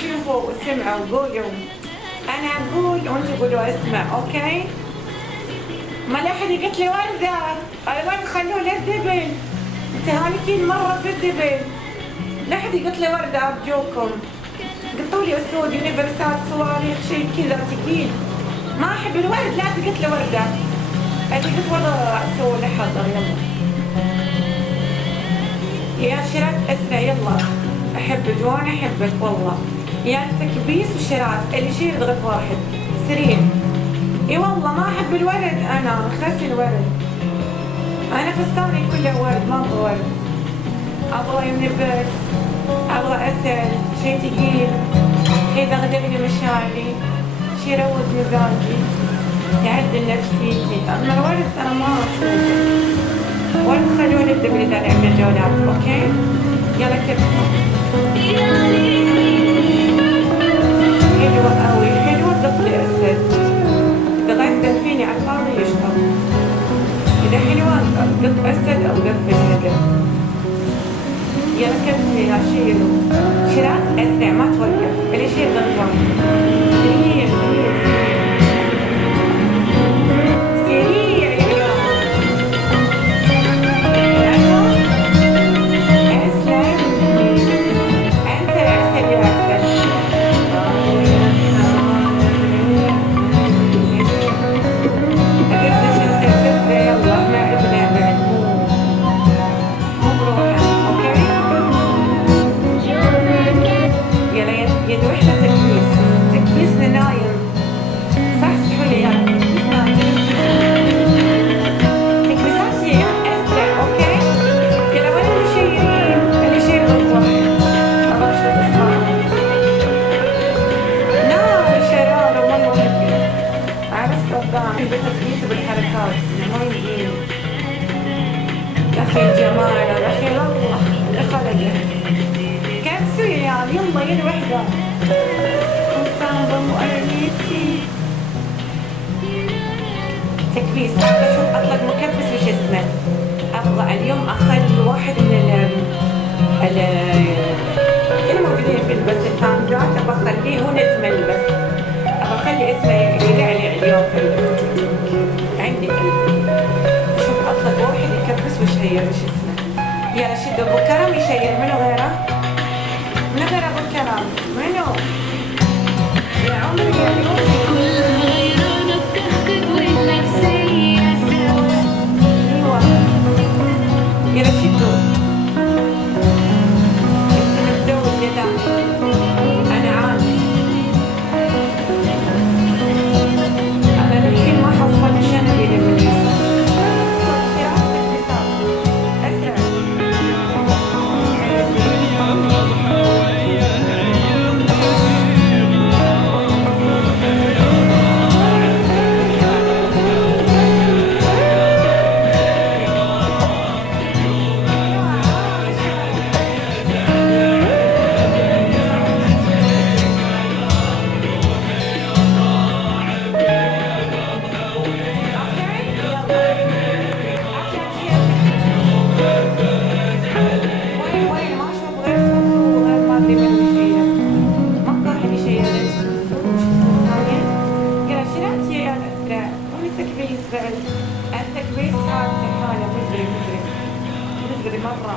شوفوا وسمعوا وقولوا. انا اقول وانتوا قولوا اسمع، اوكي؟ ما لا احد قلت لي ورده، الورد خلوه للدبل، متهالكين مره في الدبل. لا احد قلت لي ورده ارجوكم. قطوا لي اسود يونيفرسال صواريخ شيء كذا ثقيل. ما احب الورد، لا تقلت لي ورده. اللي قلت والله سووا لي حضر. يلا يا شرات اسرع يلا. احبك وانا احبك والله. يا تكبيس وشرات اللي يشيل يضغط واحد سريع. اي والله ما احب الورد، انا خسي الورد. انا فستاني كله ورد، ما ابغى ورد. ابغى يونيفرس، ابغى اسد، شي ثقيل، شي يدغدغني مشاعري، شي يروق مزاجي، يعدل نفسيتي. اما الورد انا ما اشوفه. ورد خلوني الدبل اذا نعمل جولات، اوكي؟ يلا كبسوا. حلوة قوي، حلوة قط لي اسد. تغزل فيني على الفاضي يشطب. اذا حلوة قط اسد او قفل هدف. يلا كبسي يا شيلو. شيلات اسرع ما توقف، اللي يشيل ضغط واحد. سريع سريع سريع سريع يا ريال. ايوه اسلم. انت العسل يا عسل. اقدر نسبب يلا مع ابنه بعد مو بروحه، اوكي؟ يلا يد وحده تكبيس، تكبيس لنايم. صحصحوا لي يلا تكبيس نايم. تكبيسات هي اسرع، اوكي؟ يلا وين المشيرين؟ اللي يشيل ضغط واحد. ابغى اشوف اسمائهم. نار شرارة والله هبي. عرس صدام بتكبيس بالحركات، ما يجيني. يا اخي الجمال، يا اخي الله اللي خلقه. كبسوا يا عيال يلا يد وحدة. انسان بمؤرنيتي. تكبيس. ابغى اشوف اطلق مكبس وش اسمه. ابغى اليوم اخلي واحد من اللي موجودين في البث الفانزات، ابغى اخليه هو نجم البث. ابغى اخلي اسمه يقع لي اليوم في البث. عندي اشوف اطلق واحد يكبس ويشير وش اسمه. يلا شدوا ابو كرم يشير، منو غيره؟ منو غير ابو كرم؟ منو؟ يا عمري يا عيوني. ايوه يلا شدوا. انت متزوج كذا. انا عارف. انا للحين ما حصلت شنبي للمليون. شرافتك بساط اسرع. التكبيس حالته حالة مزري مزري مزري مرة.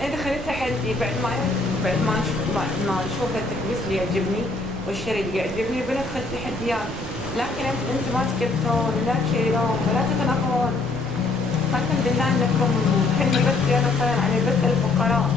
إذا خليت تحدي بعد ما نشوف التكبيس اللي يعجبني والشريط اللي يعجبني بندخل تحديات، لكن انتم ما تكبسون لا تشيلون ولا تتنقون. الحمد لله انكم كلمة بس انا صاير على بث الفقراء.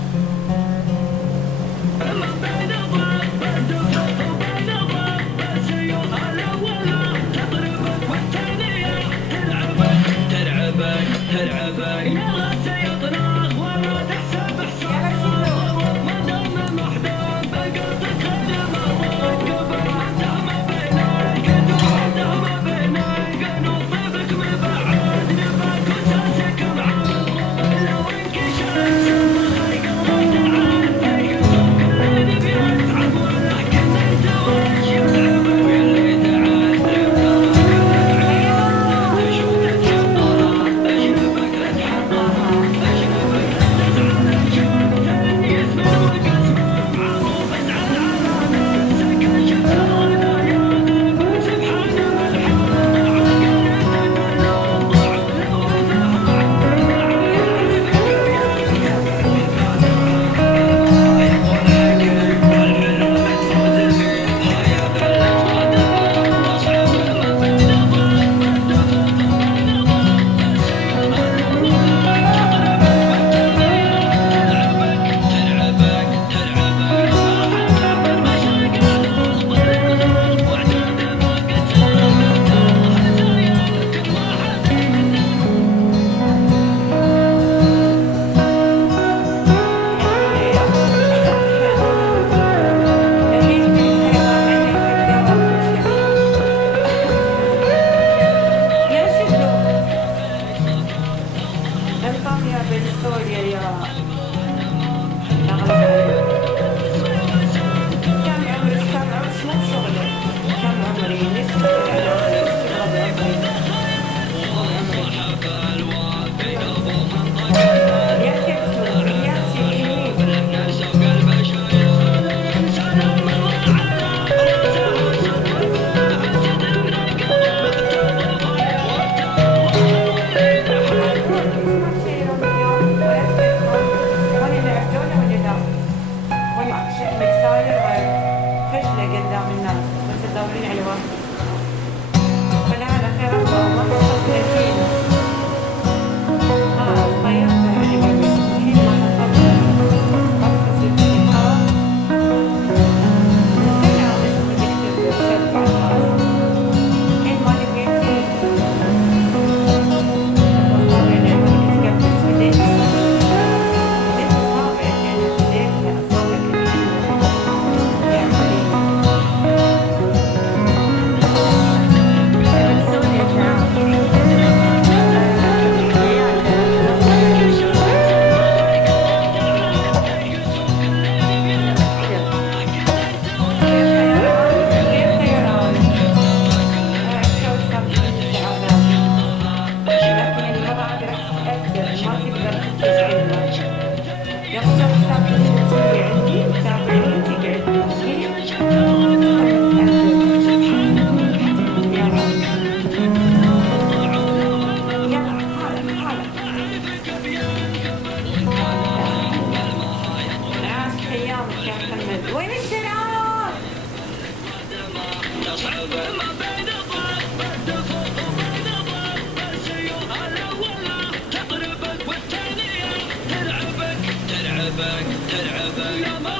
Söyle